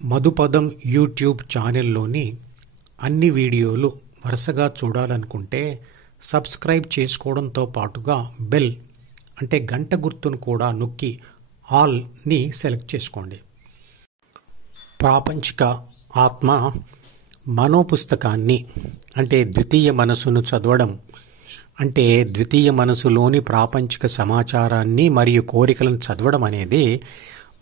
మధుపదం YouTube ఛానల్లోని అన్ని వీడియోలు వరుసగా చూడాలనుకుంటే సబ్స్క్రైబ్ చేసుకోవడంతో పాటుగా బెల్ అంటే గంట గుర్తును కూడా నొక్కి ఆల్ని సెలెక్ట్ చేసుకోండి. ప్రాపంచిక ఆత్మ మనోపుస్తకాన్ని అంటే ద్వితీయ మనసును చదవడం అంటే ద్వితీయ మనసులోని ప్రాపంచిక సమాచారాన్ని మరియు కోరికలను చదవడం అనేది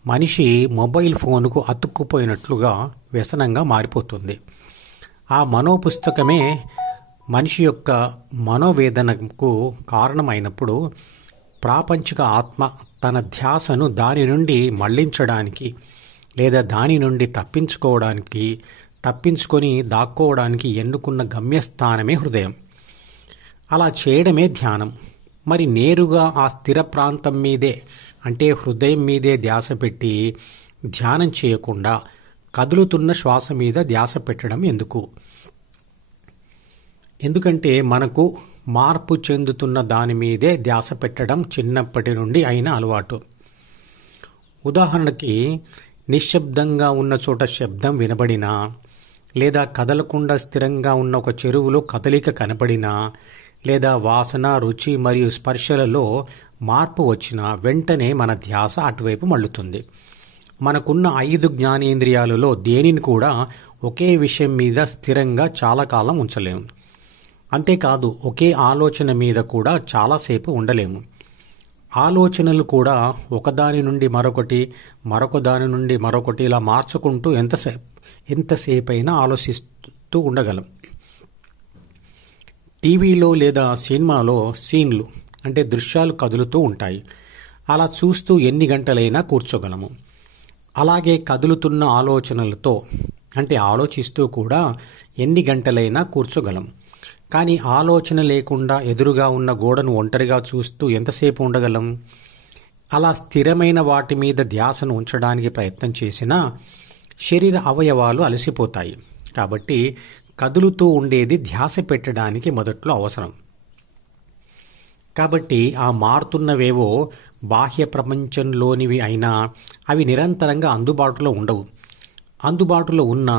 మనిషి మొబైల్ ఫోన్కు అతుక్కుపోయినట్లుగా వ్యసనంగా మారిపోతుంది. ఆ మనోపుస్తకమే మనిషి యొక్క మనోవేదనకు కారణమైనప్పుడు ప్రాపంచిక ఆత్మ తన ధ్యాసను దాని నుండి మళ్లించడానికి లేదా దాని నుండి తప్పించుకొని దాక్కోవడానికి ఎన్నుకున్న గమ్యస్థానమే హృదయం. అలా చేయడమే ధ్యానం. మరి నేరుగా ఆ స్థిర ప్రాంతం మీదే అంటే హృదయం మీదే ధ్యాస పెట్టి ధ్యానం చేయకుండా కదులుతున్న శ్వాస మీద ధ్యాస పెట్టడం ఎందుకు? ఎందుకంటే మనకు మార్పు చెందుతున్న దాని మీదే ధ్యాస పెట్టడం చిన్నప్పటి నుండి అయిన అలవాటు. ఉదాహరణకి నిశ్శబ్దంగా ఉన్న చోట శబ్దం వినబడినా లేదా కదలకుండా స్థిరంగా ఉన్న ఒక చెరువులో కదలిక కనపడినా లేదా వాసన, రుచి మరియు స్పర్శలలో మార్పు వచ్చినా వెంటనే మన ధ్యాస అటువైపు మళ్ళుతుంది. మనకున్న 5 జ్ఞానేంద్రియాలలో దేనిని కూడా ఒకే విషయం మీద స్థిరంగా చాలా కాలం ఉంచలేము. అంతేకాదు ఒకే ఆలోచన మీద కూడా చాలాసేపు ఉండలేము. ఆలోచనలు కూడా ఒకదాని నుండి మరొకటి, మరొక దాని నుండి మరొకటి ఇలా మార్చుకుంటూ ఎంతసేపైనా ఆలోచిస్తూ ఉండగలం. టీవీలో లేదా సినిమాలో సీన్లు అంటే దృశ్యాలు కదులుతూ ఉంటాయి. అలా చూస్తూ ఎన్ని గంటలైనా కూర్చోగలము. అలాగే కదులుతున్న ఆలోచనలతో అంటే ఆలోచిస్తూ కూడా ఎన్ని గంటలైనా కూర్చోగలం. కానీ ఆలోచన లేకుండా ఎదురుగా ఉన్న గోడను ఒంటరిగా చూస్తూ ఎంతసేపు ఉండగలం? అలా స్థిరమైన వాటి మీద ధ్యాసను ఉంచడానికి ప్రయత్నం చేసినా శరీర అవయవాలు అలసిపోతాయి. కాబట్టి కదులుతూ ఉండేది ధ్యాస పెట్టడానికి మొదట్లో అవసరం. కాబట్టి ఆ మారుతున్నవేవో బాహ్య ప్రపంచంలోనివి అయినా అవి నిరంతరంగా అందుబాటులో ఉండవు. అందుబాటులో ఉన్న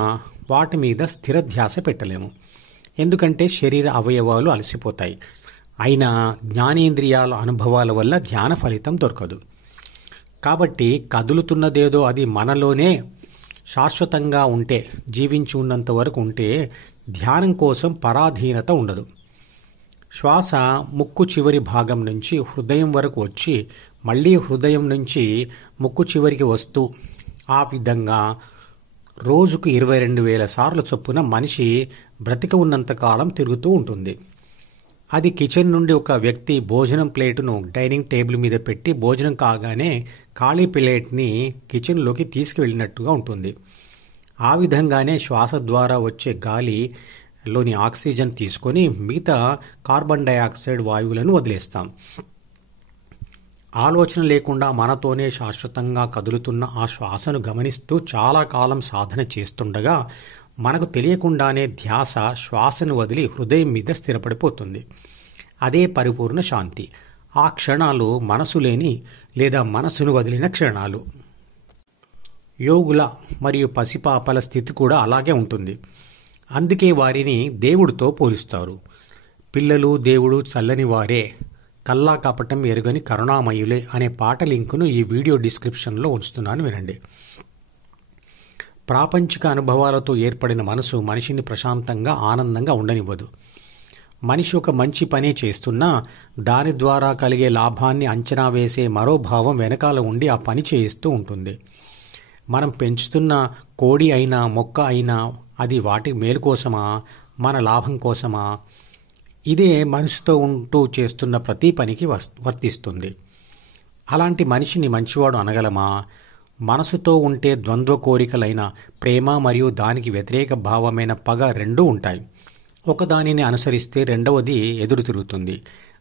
వాటి మీద స్థిర ధ్యాస పెట్టలేము. ఎందుకంటే శరీర అవయవాలు అలసిపోతాయి. అయినా జ్ఞానేంద్రియాల అనుభవాల వల్ల ధ్యాన ఫలితం దొరకదు. కాబట్టి కదులుతున్నదేదో అది మనలోనే శాశ్వతంగా ఉంటే, జీవించి ఉన్నంత వరకు ఉంటే ధ్యానం కోసం పరాధీనత ఉండదు. శ్వాస ముక్కు చివరి భాగం నుంచి హృదయం వరకు వచ్చి మళ్ళీ హృదయం నుంచి ముక్కు చివరికి వస్తూ ఆ విధంగా రోజుకు 22,000 సార్లు చొప్పున మనిషి బ్రతిక ఉన్నంతకాలం తిరుగుతూ ఉంటుంది. అది కిచెన్ నుండి ఒక వ్యక్తి భోజనం ప్లేటును డైనింగ్ టేబుల్ మీద పెట్టి భోజనం కాగానే ఖాళీ ప్లేట్ని కిచెన్లోకి తీసుకువెళ్ళినట్టుగా ఉంటుంది. ఆ విధంగానే శ్వాస ద్వారా వచ్చే గాలిలోని ఆక్సిజన్ తీసుకొని మిగతా కార్బన్ డయాక్సైడ్ వాయువులను వదిలేస్తాం. ఆలోచన లేకుండా మనతోనే శాశ్వతంగా కదులుతున్న ఆ శ్వాసను గమనిస్తూ చాలా కాలం సాధన చేస్తుండగా మనకు తెలియకుండానే ధ్యాస శ్వాసను వదిలి హృదయం మీద స్థిరపడిపోతుంది. అదే పరిపూర్ణ శాంతి. ఆ క్షణాలు మనసు లేని లేదా మనసును వదిలిన క్షణాలు. యోగుల మరియు పసిపాపల స్థితి కూడా అలాగే ఉంటుంది. అందుకే వారిని దేవుడితో పోలుస్తారు. పిల్లలు దేవుడు చల్లని వారే, కల్లా కపటం ఎరుగని కరుణామయులే అనే పాట లింకును ఈ వీడియో డిస్క్రిప్షన్లో ఉంచుతున్నాను, వినండి. ప్రాపంచిక అనుభవాలతో ఏర్పడిన మనసు మనిషిని ప్రశాంతంగా ఆనందంగా ఉండనివ్వదు. మనిషి ఒక మంచి పని చేస్తున్నా దాని ద్వారా కలిగే లాభాన్ని అంచనా వేసే మరో భావం వెనకాల ఉండి ఆ పని చేయిస్తూ ఉంటుంది. మనం పెంచుతున్న కోడి అయినా మొక్క అయినా అది వాటి మేలు కోసమా, మన లాభం కోసమా? ఇదే మనసుతో ఉంటూ చేస్తున్న ప్రతి పనికి వర్తిస్తుంది. అలాంటి మనిషిని మంచివాడు అనగలమా? మనసుతో ఉంటే ద్వంద్వ కోరికలైన ప్రేమ మరియు దానికి వ్యతిరేక భావమైన పగ రెండూ ఉంటాయి. ఒకదానిని అనుసరిస్తే రెండవది ఎదురు తిరుగుతుంది.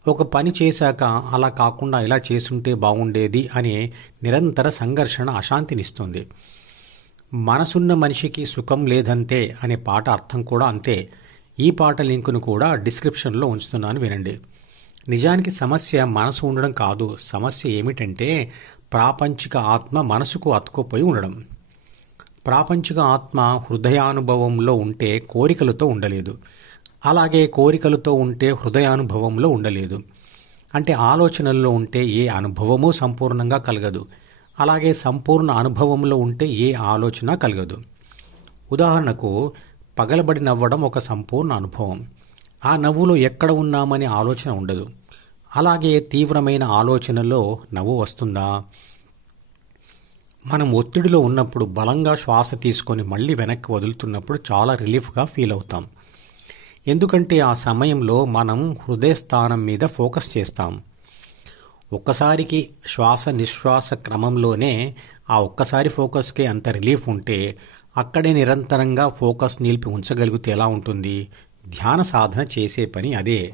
ఒక పని చేశాక అలా కాకుండా ఇలా చేసుంటే బాగుండేది అనే నిరంతర సంఘర్షణ అశాంతినిస్తుంది. మనసున్న మనిషికి సుఖం లేదంతే అనే పాట అర్థం కూడా అంతే. ఈ పాట లింకును కూడా డిస్క్రిప్షన్లో ఉంచుతున్నాను, వినండి. నిజానికి సమస్య మనసు ఉండడం కాదు. సమస్య ఏమిటంటే ప్రాపంచిక ఆత్మ మనసుకు అతుక్కుపోయి ఉండడం. ప్రాపంచిక ఆత్మ హృదయానుభవంలో ఉంటే కోరికలతో ఉండలేదు. అలాగే కోరికలతో ఉంటే హృదయానుభవంలో ఉండలేదు. అంటే ఆలోచనల్లో ఉంటే ఏ అనుభవమూ సంపూర్ణంగా కలగదు. అలాగే సంపూర్ణ అనుభవంలో ఉంటే ఏ ఆలోచన కలగదు. ఉదాహరణకు, పగలబడి నవ్వడం ఒక సంపూర్ణ అనుభవం. ఆ నవ్వులో ఎక్కడ ఉన్నామనే ఆలోచన ఉండదు. అలాగే తీవ్రమైన ఆలోచనలో నవ్వు వస్తుందా? మనం ఒత్తిడిలో ఉన్నప్పుడు బలంగా శ్వాస తీసుకొని మళ్ళీ వెనక్కి వదులుతున్నప్పుడు చాలా రిలీఫ్గా ఫీల్ అవుతాం. ఎందుకంటే ఆ సమయంలో మనం హృదయస్థానం మీద ఫోకస్ చేస్తాం. ఒక్కసారికి శ్వాస నిశ్వాస క్రమంలోనే ఆ ఒక్కసారి ఫోకస్కే అంత రిలీఫ్ ఉంటే అక్కడే నిరంతరంగా ఫోకస్ నిలిపి ఉంచగలిగితే ఎలా ఉంటుంది? ధ్యాన సాధన చేసే పని అదే.